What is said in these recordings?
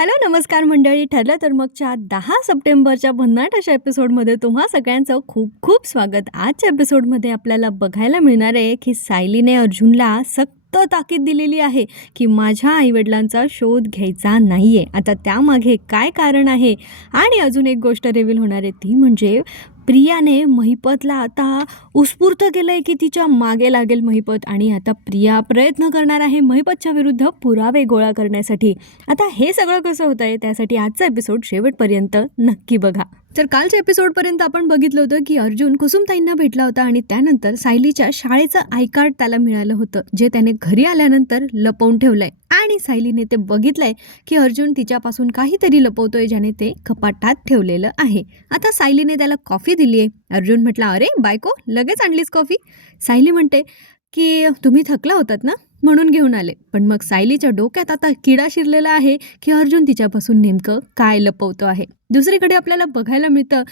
Hello नमस्कार मंडळी. ठरलं तर मगच्या दहा सप्टेंबरच्या भन्नाट अशा एपिसोडमध्ये तुम्हा सगळ्यांचं खूप खूप स्वागत. आजच्या एपिसोडमध्ये आपल्याला बघायला मिळणार आहे की सायलीने अर्जुनला सक्त ताकीद दिलेली आहे की माझ्या आईवडिलांचा शोध घ्यायचा नाही आहे आता त्यामागे काय कारण आहे? आणि अजून एक गोष्ट रिव्हील होणार आहे ती म्हणजे प्रियाने महिपतला आता उत्स्फूर्त केलं आहे की तिच्यामागे लागेल महिपत आणि आता प्रिया प्रयत्न करणार आहे महिपतच्या विरुद्ध पुरावे गोळा करण्यासाठी. आता हे सगळं कसं होतं आहे त्यासाठी आजचा एपिसोड शेवटपर्यंत नक्की बघा. तर कालच्या एपिसोडपर्यंत आपण बघितलं होतं की अर्जुन कुसुमताईंना भेटला होता आणि त्यानंतर सायलीच्या शाळेचं आय कार्ड त्याला मिळालं होतं जे त्याने घरी आल्यानंतर लपवून ठेवलंय. आणि सायलीने ते बघितलंय की अर्जुन तिच्यापासून काहीतरी लपवतोय ज्याने ते कपाटात ठेवलेलं आहे. आता सायलीने त्याला कॉफी दिली आहे अर्जुन म्हटला अरे बायको लगेच आणलीस कॉफी? सायली म्हणते की तुम्ही थकला होतात ना म्हणून घेऊन आले. पण मग सायलीच्या डोक्यात आता किडा शिरलेला आहे की अर्जुन तिच्यापासून नेमकं काय लपवतो आहे. दुसरीकडे आपल्याला बघायला मिळतं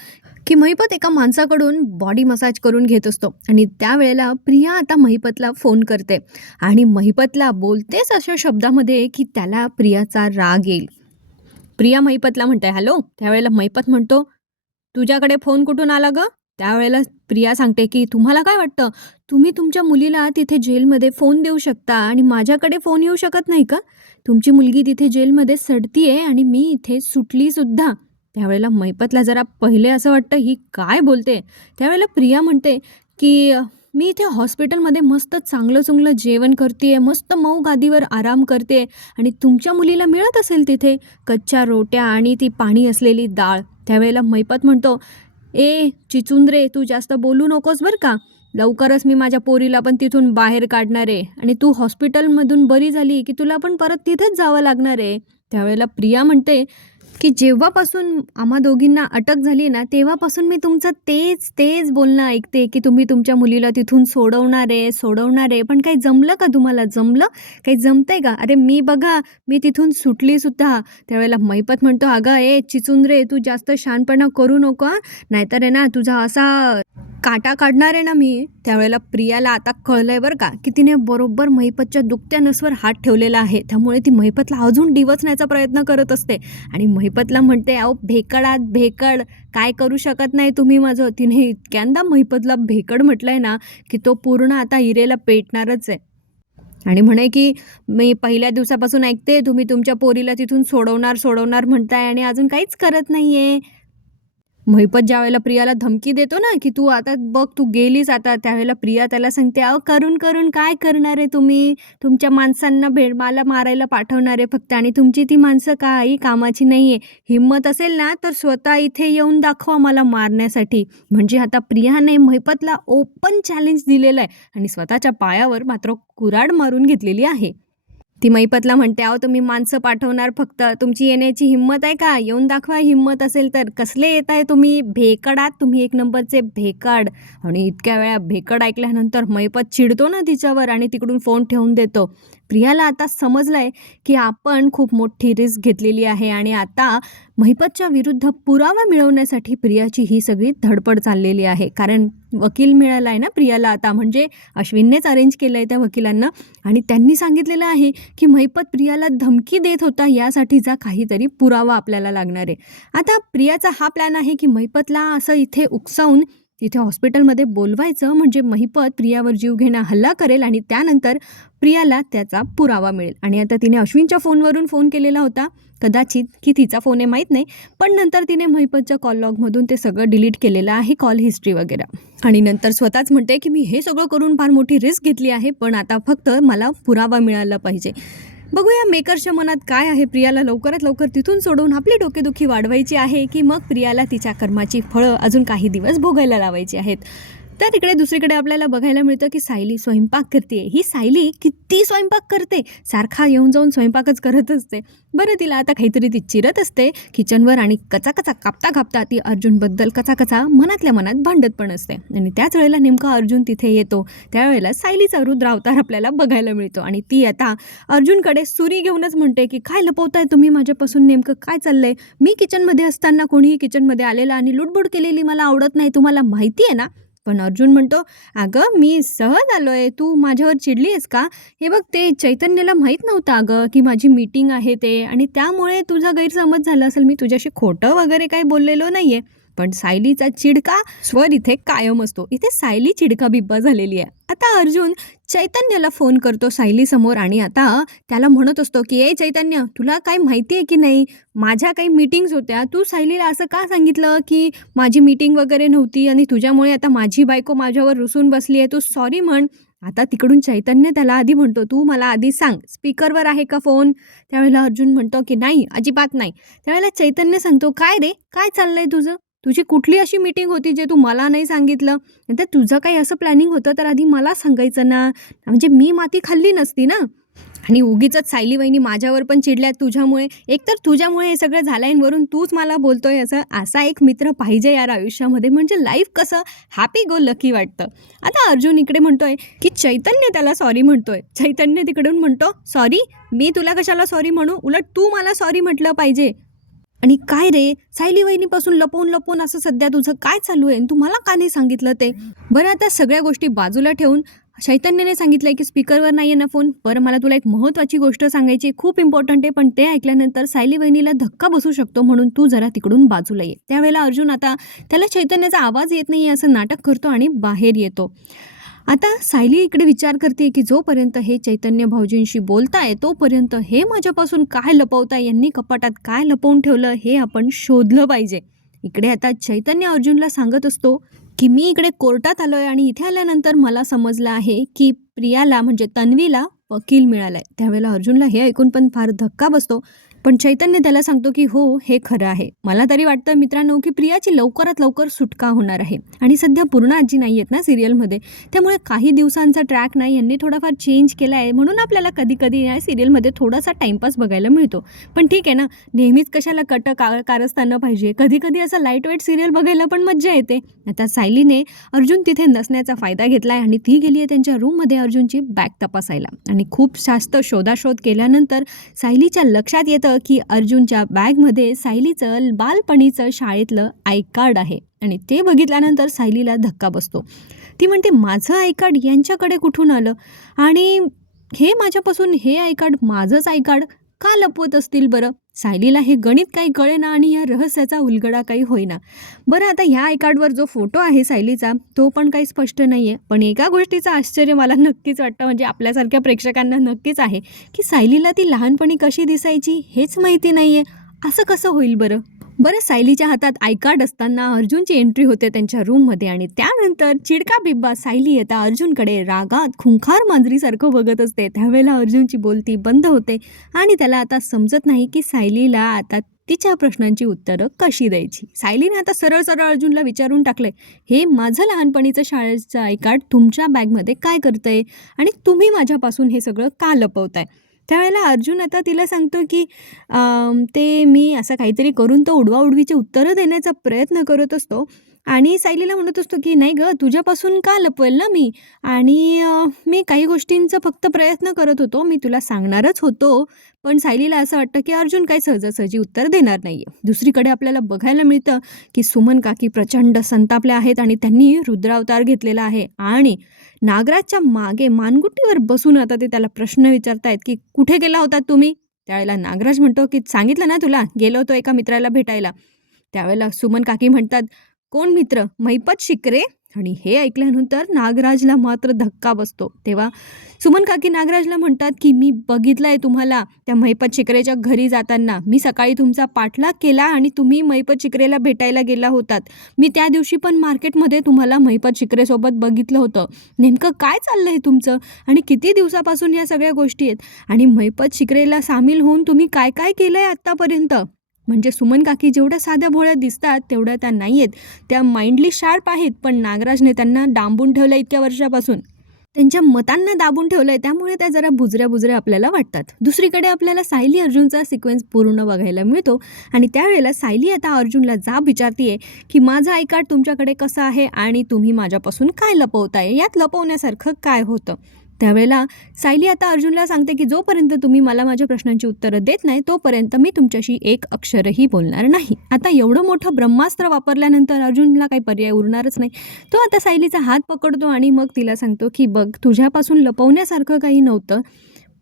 की महिपत एका माणसाकडून बॉडी मसाज करून घेत असतो. आणि त्यावेळेला प्रिया आता महिपतला फोन करते. आणि महिपतला बोलतेच अशा शब्दामध्ये की त्याला प्रियाचा राग येईल. प्रिया महिपतला म्हणते हॅलो. त्यावेळेला महिपत म्हणतो तुझ्याकडे फोन कुठून आला ग? त्यावेळेला प्रिया सांगते की तुम्हाला काय वाटतं? तुम्ही तुमच्या मुलीला तिथे जेलमध्ये फोन देऊ शकता आणि माझ्याकडे फोन येऊ शकत नाही का? तुमची मुलगी तिथे जेलमध्ये सडतीये आणि मी इथे सुटलीसुद्धा. त्यावेळेला मैपतला जरा पहिले असं वाटतं ही काय बोलते? त्यावेळेला प्रिया म्हणते की मी इथे हॉस्पिटलमध्ये मस्त चांगलं चुंगलं जेवण करते मस्त मऊ गादीवर आराम करते आणि तुमच्या मुलीला मिळत असेल तिथे कच्च्या रोट्या आणि ती पाणी असलेली डाळ. त्यावेळेला मैपत म्हणतो ए चिचुंद्रे तू जास्त बोलू नकोस बरं का? लवकरच मी माझ्या पोरीला पण तिथून बाहेर काढणार आहे आणि तू हॉस्पिटलमधून बरी झाली की तुला पण परत तिथेच जावं लागणार आहे. त्यावेळेला प्रिया म्हणते की जेव्हापासून आम्हा दोघींना अटक झाली ना तेव्हापासून मी तुमचं तेच तेच बोलणं ऐकते की तुम्ही तुमच्या मुलीला तिथून सोडवणार आहे सोडवणार आहे. पण काही जमलं का तुम्हाला? जमलं? काही जमतंय का? अरे मी बघा मी तिथून सुटलीसुद्धा त्यावेळेला मैपत म्हणतो अगं ए चिचून रे तू जास्त शानपणा करू नको नाहीतर आहे ना तुझा असा काटा काढणार आहे ना मी त्यावेळेला प्रियाला आता कळलं आहे बरं का की तिने बरोबर महिपतच्या दुखत्या नसवर हात ठेवलेला आहे. त्यामुळे ती महिपतला अजून डिवचण्याचा प्रयत्न करत असते. आणि महिपतला म्हणते अहो भेकडात भेकड काय करू शकत नाही तुम्ही माझं. तिने इतक्यांदा महिपतला भेकड म्हटलं आहे ना की तो पूर्ण आता इरेला पेटणारच आहे. आणि म्हणे की मी पहिल्या दिवसापासून ऐकते तुम्ही तुमच्या पोरीला तिथून सोडवणार सोडवणार म्हणताय आणि अजून काहीच करत नाही आहे महिपत ज्या वेळेला प्रियाला धमकी देतो ना की तू आता बघ तू गेलीस आता त्यावेळेला प्रिया त्याला सांगते अहो करून करून काय करणार आहे तुम्ही? तुमच्या माणसांना भेट मला मारायला पाठवणार आहे फक्त आणि तुमची ती माणसं काही कामाची नाही आहे हिंमत असेल ना तर स्वतः इथे येऊन दाखवा मला मारण्यासाठी. म्हणजे आता प्रियाने महिपतला ओपन चॅलेंज दिलेलं आहे आणि स्वतःच्या पायावर मात्र कुराड मारून घेतलेली आहे. ती मैपतला म्हणते अहो तुम्ही माणसं पाठवणार फक्त. तुमची येण्याची हिंमत आहे का? येऊन दाखवा हिंमत असेल तर. कसले येत आहे तुम्ही? भेकडात. तुम्ही एक नंबरचे भेकड. आणि इतक्या वेळा भेकड ऐकल्यानंतर मैपत चिडतो ना तिच्यावर आणि तिकडून फोन ठेवून देतो. प्रियाला आता समजलं आहे की आपण खूप मोठी रिस्क घेतलेली आहे आणि आता महिपतच्या विरुद्ध पुरावा मिळवण्यासाठी प्रियाची ही सगळी धडपड चाललेली आहे. कारण वकील मिळाला आहे ना प्रियाला आता म्हणजे अश्विननेच अरेंज केलं आहे त्या वकिलांना. आणि त्यांनी सांगितलेलं आहे की महिपत प्रियाला धमकी देत होता यासाठीचा काहीतरी पुरावा आपल्याला लागणार आहे. आता प्रियाचा हा प्लॅन आहे की महिपतला असं इथे उकसावून तिथे हॉस्पिटलमध्ये बोलवायचं म्हणजे महिपत प्रियावर जीव घेणं हल्ला करेल आणि त्यानंतर प्रियाला त्याचा पुरावा मिळेल. आणि आता तिने अश्विनच्या फोनवरून फोन केलेला होता. कदाचित की तिचा फोन आहे माहीत नाही पण नंतर तिने महिपतच्या कॉल लॉगमधून ते सगळं डिलीट केलेलं आहे कॉल हिस्ट्री वगैरे. आणि नंतर स्वतःच म्हणते की मी हे सगळं करून फार मोठी रिस्क घेतली आहे पण आता फक्त मला पुरावा मिळाला पाहिजे. बघूया मेकरच्या मनात काय आहे. प्रियाला लवकरात लवकर तिथून सोडवून आपली डोकेदुखी वाढवायची आहे की मग प्रियाला तिच्या कर्माची फळं अजून काही दिवस भोगायला लावायची आहेत. तर इकडे दुसरीकडे आपल्याला बघायला मिळतं की सायली स्वयंपाक करते. ही सायली किती स्वयंपाक करते. सारखा येऊन जाऊन स्वयंपाकच करत असते. बरं तिला आता काहीतरी ती चिरत असते. किचनवर आणि कचा कचा कापता कापता ती अर्जुनबद्दल कचा कचा मनातल्या मनात भांडत पण असते. आणि त्याच वेळेला नेमका अर्जुन तिथे येतो. त्यावेळेला सायलीचा रुद्र अवतार आपल्याला बघायला मिळतो. आणि ती आता अर्जुनकडे सुरी घेऊनच म्हणते की काय लपवताय तुम्ही माझ्यापासून? नेमकं काय चाललंय? मी किचनमध्ये असताना कोणीही किचनमध्ये आलेलं आणि लुटबुट केलेली मला आवडत नाही. तुम्हाला माहिती आहे ना? पण अर्जुन म्हणतो अगं मी सहज आलो आहे तू माझ्यावर चिडली आहेस का? हे बघ ते चैतन्याला माहीत नव्हतं अगं की माझी मीटिंग आहे ते. आणि त्यामुळे तुझा गैरसमज झाला असेल. मी तुझ्याशी खोटं वगैरे काही बोललेलो नाही आहे पण सायलीचा चिडका स्वर इथे कायम असतो. इथे सायली चिडका बिब्बा झालेली आहे. आता अर्जुन चैतन्याला फोन करतो सायली समोर आणि आता त्याला म्हणत असतो की ए चैतन्य तुला काही माहिती आहे की नाही? माझ्या काही मीटिंग्स होत्या. तू सायलीला असं का सांगितलं की माझी मीटिंग वगैरे नव्हती आणि तुझ्यामुळे आता माझी बायको माझ्यावर रुसून बसली आहे? तू सॉरी म्हण. आता तिकडून चैतन्य त्याला आधी म्हणतो तू मला आधी सांग. स्पीकरवर आहे का फोन त्यावेळेला अर्जुन म्हणतो की नाही अजिबात नाही. त्यावेळेला चैतन्य सांगतो काय रे? काय चाललंय तुझं? तुझी कुठली अशी मीटिंग होती जे तू मला नाही सांगितलं? तर तुझं काही असं प्लॅनिंग होतं तर आधी मला सांगायचं ना? म्हणजे मी माती खाल्ली नसती ना? आणि उगीच सायली वहिनी माझ्यावर पण चिडल्या तुझ्यामुळे. एकतर तुझ्यामुळे हे सगळं झालं आणि वरून तूच मला बोलतोय असं असा एक मित्र पाहिजे यार आयुष्यामध्ये. म्हणजे लाईफ कसं हॅपी गो लकी वाटतं. आता अर्जुन इकडे म्हणतोय की चैतन्य त्याला सॉरी म्हणतोय. चैतन्य तिकडून म्हणतो सॉरी मी तुला कशाला सॉरी म्हणू? उलट तू मला सॉरी म्हटलं पाहिजे. आणि काय रे? सायली वहिनीपासून लपवून लपवून असं सध्या तुझं काय चालू आहे? तू मला का नाही सांगितलं ते? बरं आता सगळ्या गोष्टी बाजूला ठेवून चैतन्याने सांगितलंय की स्पीकरवर नाही आहे ना फोन. बरं मला तुला एक महत्त्वाची गोष्ट सांगायची खूप इम्पॉर्टंट आहे पण ते ऐकल्यानंतर सायली वहिनीला धक्का बसू शकतो म्हणून तू जरा तिकडून बाजूला ये. त्यावेळेला अर्जुन आता त्याला चैतन्याचा आवाज येत नाही असं नाटक करतो आणि बाहेर येतो. आता सायली इकडे विचार करते की जोपर्यंत हे चैतन्य भाऊजींशी बोलताय तोपर्यंत हे माझ्यापासून काय लपवताय यांनी कपाटात काय लपवून ठेवलं हे आपण शोधलं पाहिजे. इकडे आता चैतन्य अर्जुनला सांगत असतो की मी इकडे कोर्टात आलोय आणि इथे आल्यानंतर मला समजलं आहे की प्रियाला म्हणजे तन्वीला वकील मिळालाय. त्यावेळेला अर्जुनला हे ऐकून पण फार धक्का बसतो. पण चैतन्य त्याला सांगतो की हो हे खरं आहे. मला तरी वाटतं मित्रांनो की प्रियाची लवकरात लवकर सुटका होणार आहे. आणि सध्या पूर्ण आजी नाही आहेत ना सिरियलमध्ये. त्यामुळे काही दिवसांचा ट्रॅक नाही यांनी थोडाफार चेंज केला आहे म्हणून आपल्याला कधी कधी या सिरियलमध्ये थोडासा टाईमपास बघायला मिळतो. पण ठीक आहे ना नेहमीच कशाला कट का कारस्थानं पाहिजे. कधी कधी असं लाइट वेट सिरियल बघायला पण मज्जा येते. आता सायलीने अर्जुन तिथे नसण्याचा फायदा घेतला आहे आणि ती गेली आहे त्यांच्या रूममध्ये अर्जुनची बॅग तपासायला. आणि खूप जास्त शोधाशोध केल्यानंतर सायलीच्या लक्षात येतं की अर्जुनच्या बॅगमध्ये सायलीचं बालपणीचं शाळेतलं आय कार्ड आहे. आणि ते बघितल्यानंतर सायलीला धक्का बसतो. ती म्हणते माझं आय कार्ड यांच्याकडे कुठून आलं? आणि हे माझ्यापासून हे आय कार्ड माझंच आय कार्ड का लपवत असतील बरं? सायलीला हे गणित काही कळेना आणि या रहस्याचा उलगडा काही होईना. बरं आता ह्या आयकार्डवर जो फोटो आहे सायलीचा तो पण काही स्पष्ट नाही आहे पण एका गोष्टीचं आश्चर्य मला नक्कीच वाटतं म्हणजे आपल्यासारख्या प्रेक्षकांना नक्कीच आहे की सायलीला ती लहानपणी कशी दिसायची हेच माहिती नाही आहे असं कसं होईल बरं? बरं सायलीच्या हातात आय कार्ड असताना अर्जुनची एंट्री होते त्यांच्या रूममध्ये आणि त्यानंतर चिडका बिब्बा सायली येता अर्जुनकडे रागात खुंखार मांजरीसारखं बघत असते. त्यावेळेला अर्जुनची बोलती बंद होते आणि त्याला आता समजत नाही की सायलीला आता तिच्या प्रश्नांची उत्तरं कशी द्यायची. सायलीने आता सरळ सरळ अर्जुनला विचारून टाकले हे माझं लहानपणीचं शाळेचं आय कार्ड तुमच्या बॅगमध्ये काय करतंय आणि तुम्ही माझ्यापासून हे सगळं का लपवताय? त्यावेळेला अर्जुन आता तिला सांगतो की ते मी असं काहीतरी करून तो उडवाउडवीचे उत्तरं देण्याचा प्रयत्न करत असतो. आणि सायलीला म्हणत असतो की नाही गं तुझ्यापासून का लपवेल ना मी? आणि मी काही गोष्टींचा फक्त प्रयत्न करत होतो. मी तुला सांगणारच होतो. पण सायलीला असं वाटतं की अर्जुन काही सहजासहजी उत्तर देणार नाही आहे दुसरीकडे आपल्याला बघायला मिळतं की सुमन काकी प्रचंड संतापल्या आहेत आणि त्यांनी रुद्रावतार घेतलेला आहे. आणि नागराजच्या मागे मानगुटीवर बसून आता ते त्याला प्रश्न विचारतायत की कुठे गेला होता तुम्ही? त्यावेळेला नागराज म्हणतो की सांगितलं ना तुला गेलो होतो एका मित्राला भेटायला. त्यावेळेला सुमन काकी म्हणतात कोण मित्र? महिपत शिकरे. आणि हे ऐकल्यानंतर नागराजला मात्र धक्का बसतो. तेव्हा सुमन काकी नागराजला म्हणतात की मी बघितलं आहे तुम्हाला त्या महिपत शिकरेच्या घरी जाताना. मी सकाळी तुमचा पाठलाग केला आणि तुम्ही महिपत शिकरेला भेटायला गेला होतात. मी त्या दिवशी पण मार्केटमध्ये तुम्हाला महिपत शिकरेसोबत बघितलं होतं. नेमकं काय चाललं आहे तुमचं? आणि किती दिवसापासून या सगळ्या गोष्टी आहेत? आणि महिपत शिकरेला सामील होऊन तुम्ही काय काय केलं आहे आत्तापर्यंत? म्हणजे सुमन काकी जेवढ्या साध्या भोळ्या दिसतात तेवढ्या त्या नाही आहेत त्या माइंडली शार्प आहेत पण नागराजने त्यांना डांबून ठेवलं इतक्या वर्षापासून. त्यांच्या मतांना दाबून ठेवलं आहे त्यामुळे त्या जरा बुजऱ्या बुजऱ्या आपल्याला वाटतात. दुसरीकडे आपल्याला सायली अर्जुनचा सिक्वेन्स पूर्ण बघायला मिळतो आणि त्यावेळेला सायली आता अर्जुनला जाब विचारतीये की माझं आयकार्ड तुमच्याकडे कसं आहे आणि तुम्ही माझ्यापासून काय लपवताय? यात लपवण्यासारखं काय होतं? त्यावेळेला सायली आता अर्जुनला सांगते की जोपर्यंत तुम्ही मला माझ्या प्रश्नांची उत्तरं देत नाही तोपर्यंत मी तुमच्याशी एक अक्षरही बोलणार नाही. आता एवढं मोठं ब्रह्मास्त्र वापरल्यानंतर अर्जुनला काही पर्याय उरणारच नाही. तो आता सायलीचा हात पकडतो आणि मग तिला सांगतो की बघ तुझ्यापासून लपवण्यासारखं काही नव्हतं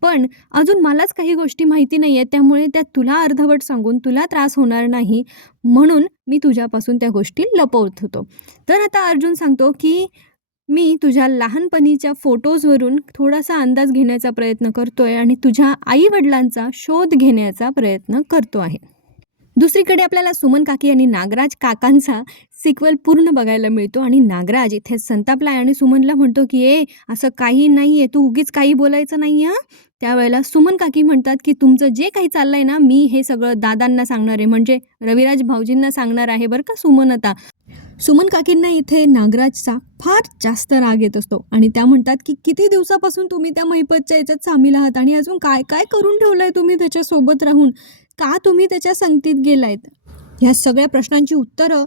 पण अजून मलाच काही गोष्टी माहिती नाही आहेत त्यामुळे त्या तुला अर्धवट सांगून तुला त्रास होणार नाही म्हणून मी तुझ्यापासून त्या गोष्टी लपवत होतो. तर आता अर्जुन सांगतो की मी तुझ्या लहानपणीच्या फोटोजवरून थोडासा अंदाज घेण्याचा प्रयत्न करतो आहे आणि तुझ्या आईवडिलांचा शोध घेण्याचा प्रयत्न करतो आहे. दुसरीकडे आपल्याला सुमन काकी आणि नागराज काकांचा सिक्वल पूर्ण बघायला मिळतो आणि नागराज इथे संतापलाय आणि सुमनला म्हणतो की ए असं काही नाही आहे तू उगीच काही बोलायचं नाही आहे त्यावेळेला सुमन काकी म्हणतात की तुमचं जे काही चाललंय ना मी हे सगळं दादांना सांगणार आहे म्हणजे रविराज भाऊजींना सांगणार आहे बरं का सुमन आता? सुमन काकींना इथे नागराजचा फार जास्त राग येत असतो. आणि त्या म्हणतात की किती दिवसापासून तुम्ही त्या महिपतच्या याच्यात सामील आहात आणि अजून काय काय करून ठेवलंय तुम्ही त्याच्यासोबत राहून? का तुम्ही त्याच्या संगतीत गेलायत? ह्या सगळ्या प्रश्नांची उत्तरं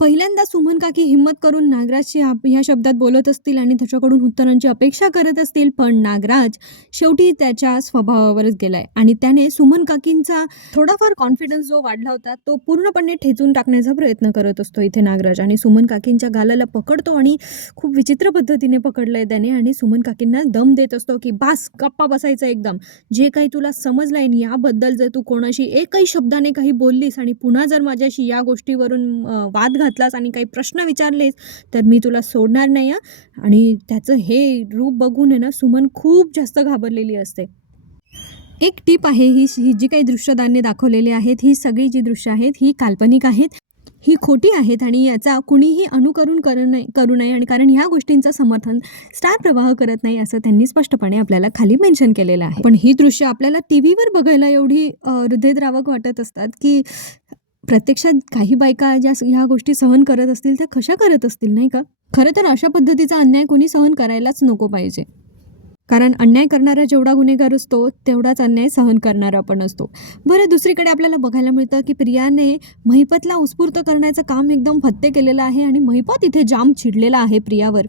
पहिल्यांदा सुमन काकी हिंमत करून नागराजशी आप- ह्या शब्दात बोलत असतील आणि त्याच्याकडून उत्तरांची अपेक्षा करत असतील पण नागराज शेवटी त्याच्या स्वभावावरच गेलाय. आणि त्याने सुमन काकींचा थोडाफार कॉन्फिडन्स जो वाढला होता तो पूर्णपणे ठेचून टाकण्याचा प्रयत्न करत असतो इथे नागराज. आणि सुमन काकींच्या गालाला पकडतो आणि खूप विचित्र पद्धतीने पकडलंय त्याने आणि सुमन काकींना दम देत असतो की बास गप्पा बसायचं एकदम. जे काही तुला समजलंय आणि याबद्दल जर तू कोणाशी एकही शब्दाने काही बोललीस आणि पुन्हा जर माझ्याशी या गोष्टीवरून वाद वाद घातलास आणि काही प्रश्न विचारलेस तर मी तुला सोडणार नाही आहे आणि त्याचं हे रूप बघून आहे ना सुमन खूप जास्त घाबरलेली असते. एक टीप आहे ही ही जी काही दृश्यदाने दाखवलेली आहेत ही सगळी जी दृश्य आहेत ही काल्पनिक आहेत ही खोटी आहेत आणि याचा कुणीही अनुकरण करू नये करू नये आणि कारण ह्या गोष्टींचं समर्थन स्टार प्रवाह करत नाही असं त्यांनी स्पष्टपणे आपल्याला खाली मेन्शन केलेलं आहे. पण ही दृश्य आपल्याला टी व्हीवर बघायला एवढी हृदयद्रावक वाटत असतात की प्रत्यक्षात काही बायका ज्या ह्या गोष्टी सहन करत असतील त्या कशा करत असतील नाही का? खरं तर अशा पद्धतीचा अन्याय कोणी सहन करायलाच नको पाहिजे. कारण अन्याय करणारा जेवढा गुन्हेगार असतो तेवढाच अन्याय सहन करणारा पण असतो. बरं दुसरीकडे आपल्याला बघायला मिळतं की प्रियाने महिपतला उत्स्फूर्त करण्याचं काम एकदम फत्ते केलेलं आहे आणि महिपत इथे जाम चिडलेला आहे प्रियावर.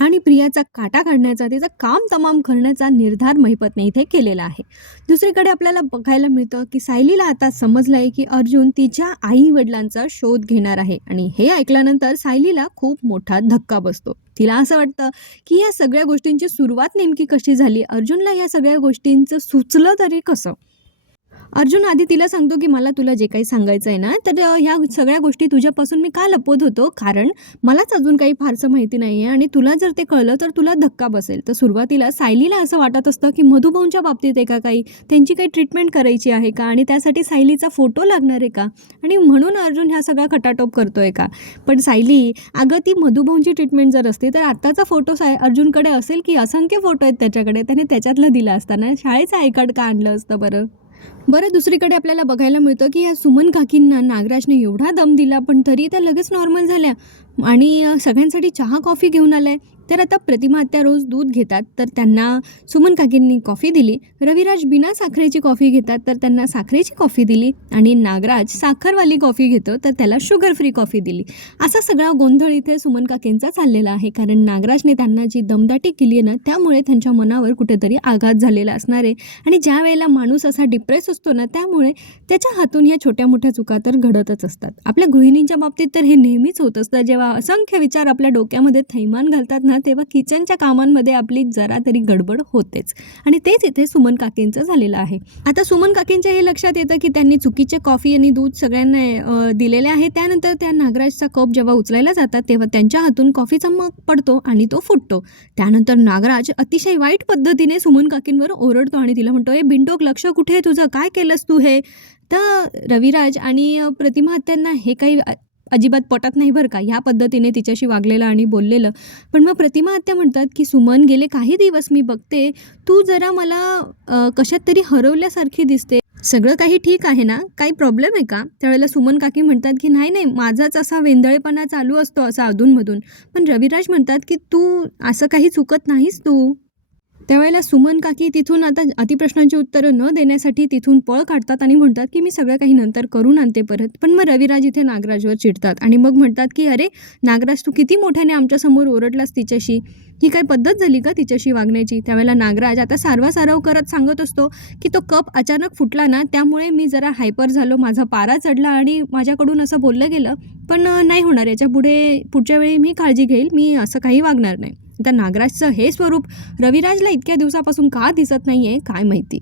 आणि प्रियाचा काटा काढण्याचा तिचं काम तमाम करण्याचा निर्धार महिपतने इथे केलेला आहे. दुसरीकडे आपल्याला बघायला मिळतं की सायलीला आता समजलं आहे की अर्जुन तिच्या आई वडिलांचा शोध घेणार आहे आणि हे ऐकल्यानंतर सायलीला खूप मोठा धक्का बसतो. तिला असं वाटतं की या सगळ्या गोष्टींची सुरुवात नेमकी कशी झाली? अर्जुनला या सगळ्या गोष्टींचं सुचलं तरी कसं? अर्जुन आधी तिला सांगतो की मला तुला जे काही सांगायचं आहे ना तर ह्या सगळ्या गोष्टी तुझ्यापासून मी का लपवत होतो? कारण मलाच अजून काही फारसं माहिती नाही आहे आणि तुला जर ते कळलं तर तुला धक्का बसेल. तर सुरुवातीला सायलीला असं वाटत असतं की मधुभाऊंच्या बाबतीत आहे का काही त्यांची काही ट्रीटमेंट करायची आहे का? आणि त्यासाठी सायलीचा फोटो लागणार आहे का? आणि म्हणून अर्जुन ह्या सगळा खटाटोप करतो आहे का? पण सायली अगं ती मधुभाऊंची ट्रीटमेंट जर असते तर आत्ताचा फोटो साय अर्जुनकडे असेल की असंख्य फोटो आहेत त्याच्याकडे? त्याने त्याच्यातलं दिलं असताना शाळेचं आय कार्ड का आणलं असतं बरं? बरं दुसरीकडे आपल्याला बघायला मिळतं की या सुमन काकींना नागराजने एवढा दम दिला पण तरी त्या लगेच नॉर्मल झाल्या. आणि सगळ्यांसाठी चहा कॉफी घेऊन आलाय. तर आता प्रतिमा त्या रोज दूध घेतात तर त्यांना सुमन काकींनी कॉफी दिली. रविराज बिना साखरेची कॉफी घेतात तर त्यांना साखरेची कॉफी दिली. आणि नागराज साखरवाली कॉफी घेतो तर त्याला शुगर फ्री कॉफी दिली. असा सगळा गोंधळ इथे सुमन काकींचा चाललेला आहे. कारण नागराजने त्यांना जी दमदाटी केली आहे ना त्यामुळे त्यांच्या मनावर कुठेतरी आघात झालेला असणार आहे. आणि ज्या वेळेला माणूस असा डिप्रेस असतो ना त्यामुळे त्याच्या हातून ह्या छोट्या मोठ्या चुका तर घडतच असतात. आपल्या गृहिणींच्या बाबतीत तर हे नेहमीच होत असतं. जेव्हा असंख्य विचार आपल्या डोक्यामध्ये थैमान घालतात ना तेव्हा किचनच्या कामांमध्ये आपली जरा तरी गडबड होतेच. आणि तेच इथे सुमन काकींचं झालेलं आहे. आता सुमन काकींच्या हे लक्षात येतं की त्यांनी चुकीचे कॉफी आणि दूध सगळ्यांना दिलेले आहे. त्यानंतर त्या नागराजचा कप जेव्हा उचलायला जातात तेव्हा त्यांच्या हातून कॉफीचा मग पडतो आणि तो फुटतो. त्यानंतर नागराज अतिशय वाईट पद्धतीने सुमन काकींवर ओरडतो आणि तिला म्हणतो हे बिंडोक लक्ष कुठे आहे तुझं? काय केलंस तू हे? तर रविराज आणि प्रतिमा त्यांना हे काही अजिबात पटत नाही बरं का. ह्या पद्धतीने तिच्याशी वागलेलं आणि बोललेलं. पण मग प्रतिमा आत्या म्हणतात की सुमन गेले काही दिवस मी बघते. तू जरा मला कशात तरी हरवल्यासारखी दिसते. सगळं काही ठीक आहे ना? काही प्रॉब्लेम आहे का? त्यावेळेला सुमन काकी म्हणतात की नाही नाही माझाच असा वेंदळेपणा चालू असतो असा अधूनमधून. पण रविराज म्हणतात की तू असं काही चुकत नाहीस तू. त्यावेळेला सुमन काकी तिथून आता अतिप्रश्नांची उत्तरं न देण्यासाठी तिथून पळ काढतात आणि म्हणतात की मी सगळं काही नंतर करून आणते परत. पण मग रविराज इथे नागराजवर चिडतात आणि मग म्हणतात की अरे नागराज तू किती मोठ्याने आमच्यासमोर ओरडलास तिच्याशी? ही काय पद्धत झाली का तिच्याशी वागण्याची? त्यावेळेला नागराज आता सारवासारव करत सांगत असतो की तो कप अचानक फुटला ना त्यामुळे मी जरा हायपर झालो माझा पारा चढला आणि माझ्याकडून असं बोललं गेलं. पण नाही होणार याच्यापुढे पुढच्या वेळी मी काळजी घेईल मी असं काही वागणार नाही. तर नागराजचं हे स्वरूप रविराजला इतक्या दिवसापासून का दिसत नाही आहे काय माहिती?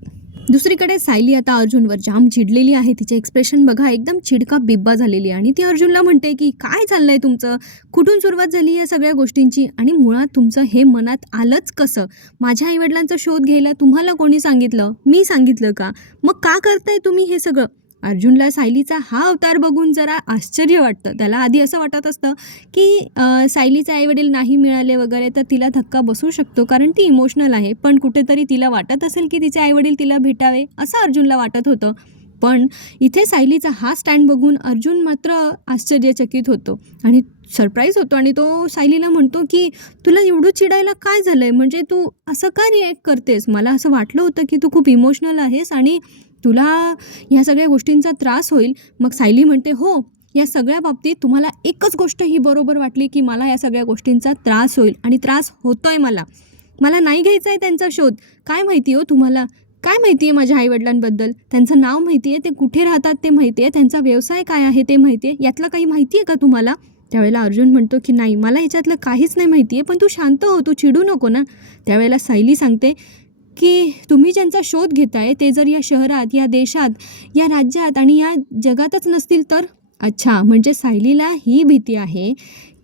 दुसरीकडे सायली आता अर्जुनवर जाम चिडलेली आहे. तिचे एक्सप्रेशन बघा एकदम चिडका बिब्बा झालेली आहे. आणि ती अर्जुनला म्हणते की काय चाललंय तुमचं? कुठून सुरुवात झाली या सगळ्या गोष्टींची? आणि मुळात तुमचं हे मनात आलंच कसं? माझ्या आईवडिलांचा शोध घ्यायला तुम्हाला कोणी सांगितलं? मी सांगितलं का? मग का करताय तुम्ही हे सगळं? अर्जुनला सायलीचा हा अवतार बघून जरा आश्चर्य वाटतं. त्याला आधी असं वाटत असतं की सायलीचे आईवडील नाही मिळाले वगैरे तर तिला धक्का बसू शकतो कारण ती इमोशनल आहे. पण कुठेतरी तिला वाटत असेल की तिचे आईवडील तिला भेटावे असं अर्जुनला वाटत होतं. पण इथे सायलीचा हा स्टँड बघून अर्जुन मात्र आश्चर्यचकित होतो आणि सरप्राईज होतो आणि तो सायलीला म्हणतो की तुला एवढं चिडायला काय झालं आहे म्हणजे तू असं का रिॲक्ट करतेस? मला असं वाटलं होतं की तू खूप इमोशनल आहेस आणि तुला ह्या सगळ्या गोष्टींचा त्रास होईल. मग सायली म्हणते हो या सगळ्या बाबतीत तुम्हाला एकच गोष्ट ही बरोबर वाटली की मला या सगळ्या गोष्टींचा त्रास होईल आणि त्रास होतोय मला. मला नाही घ्यायचा आहे त्यांचा शोध. काय माहिती हो तुम्हाला? काय माहिती आहे माझ्या आईवडिलांबद्दल? त्यांचं नाव माहिती आहे ते कुठे राहतात ते माहिती आहे त्यांचा व्यवसाय काय आहे ते माहिती आहे? यातलं काही माहिती आहे का तुम्हाला? त्यावेळेला अर्जुन म्हणतो की नाही मला ह्याच्यातलं काहीच नाही माहिती आहे पण तू शांत हो तू चिडू नको ना. त्यावेळेला सायली सांगते की तुम्ही ज्यांचा शोध घेताय ते जर या शहरात या देशात या राज्यात आणि या जगातच नसतील तर? अच्छा म्हणजे सायलीला ही भीती आहे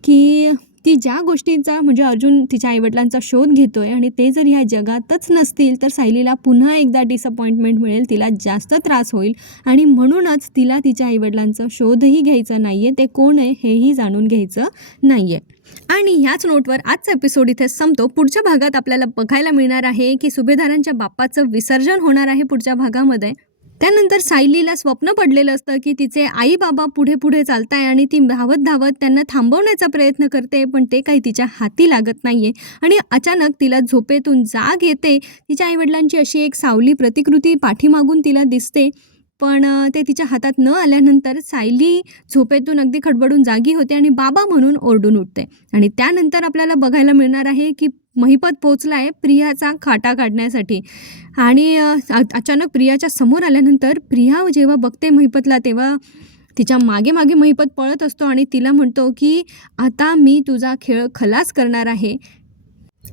की ती ज्या गोष्टींचा म्हणजे अर्जुन तिच्या आईवडिलांचा शोध घेतोय आणि ते जर ह्या जगातच नसतील तर सायलीला पुन्हा एकदा डिसअपॉइंटमेंट मिळेल तिला जास्त त्रास होईल आणि म्हणूनच तिला तिच्या आईवडिलांचा शोधही घ्यायचा नाही आहे ते कोण आहे हेही जाणून घ्यायचं नाही आहे आणि ह्याच नोटवर आजचा एपिसोड इथे संपतो. पुढच्या भागात आपल्याला बघायला मिळणार आहे की सुभेदारांच्या बाप्पाचं विसर्जन होणार आहे पुढच्या भागामध्ये. त्यानंतर सायलीला स्वप्न पडलेलं असतं की तिचे आई बाबा पुढे पुढे चालताय आणि ती धावत धावत त्यांना थांबवण्याचा प्रयत्न करते पण ते काही तिच्या हाती लागत नाहीये. आणि अचानक तिला झोपेतून जाग येते. तिच्या आईवडिलांची अशी एक सावली प्रतिकृती पाठीमागून तिला दिसते. पण ते तिच्या हातात न आल्यानंतर सायली झोपेतून अगदी खडबडून जागी होते आणि बाबा म्हणून ओरडून उठते. आणि त्यानंतर आपल्याला बघायला मिळणार आहे की महिपत पोचला आहे प्रियाचा खाटा काढण्यासाठी. आणि अचानक प्रियाच्या समोर आल्यानंतर प्रिया जेव्हा बघते महिपतला तेव्हा तिच्यामागे मागे महिपत पळत असतो आणि तिला म्हणतो की आता मी तुझा खेळ खलास करणार आहे.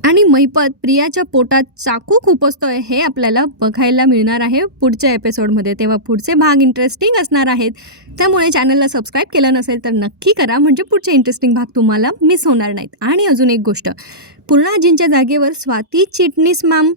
आणि मैपत प्रियाच्या पोटात चाकू खुपसतोय हे आपल्याला बघायला मिळणार आहे पुढच्या एपिसोडमध्ये तेव्हा पुढचे भाग इंटरेस्टिंग असणार आहेत. त्यामुळे चॅनलला सबस्क्राईब केलं नसेल तर नक्की करा. म्हणजे पुढचे इंटरेस्टिंग भाग तुम्हाला मिस होणार नाहीत. आणि अजून एक गोष्ट. पूर्णाजींच्या जागेवर स्वाती चिटणीस मॅम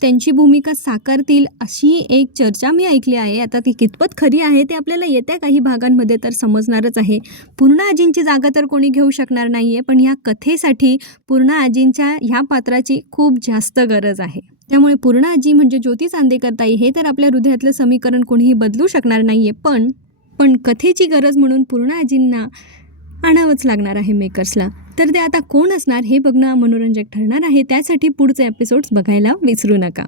त्यांची भूमिका साकारतील अशी एक चर्चा मी ऐकली आहे. आता ती कितपत खरी आहे ते आपल्याला येत्या काही भागांमध्ये तर समजणारच आहे. पूर्ण आजींची जागा तर कोणी घेऊ शकणार नाही आहे पण ह्या कथेसाठी पूर्ण आजींच्या ह्या पात्राची खूप जास्त गरज आहे. त्यामुळे पूर्ण आजी म्हणजे ज्योती चांदेकरताई हे तर आपल्या हृदयातलं समीकरण कोणीही बदलू शकणार नाही आहे पण पण कथेची गरज म्हणून पूर्ण आजींना आणावंच लागणार आहे मेकर्सला. तर ते आता कोण असणार हे बघणं मनोरंजक ठरणार आहे. त्यासाठी पुढचे एपिसोड्स बघायला विसरू नका.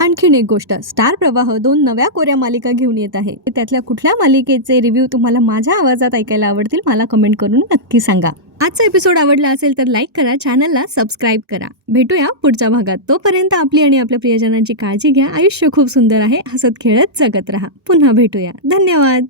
आणखीन एक गोष्ट स्टार प्रवाह दोन नव्या कोऱ्या मालिका घेऊन येत आहे. त्यातल्या कुठल्या मालिकेचे रिव्ह्यू तुम्हाला माझ्या आवाजात ऐकायला आवडतील मला कमेंट करून नक्की सांगा. आजचा एपिसोड आवडला असेल तर लाईक करा चॅनलला सबस्क्राईब करा. भेटूया पुढच्या भागात. तोपर्यंत आपली आणि आपल्या प्रियजनांची काळजी घ्या. आयुष्य खूप सुंदर आहे. हसत खेळत जगत राहा. पुन्हा भेटूया. धन्यवाद!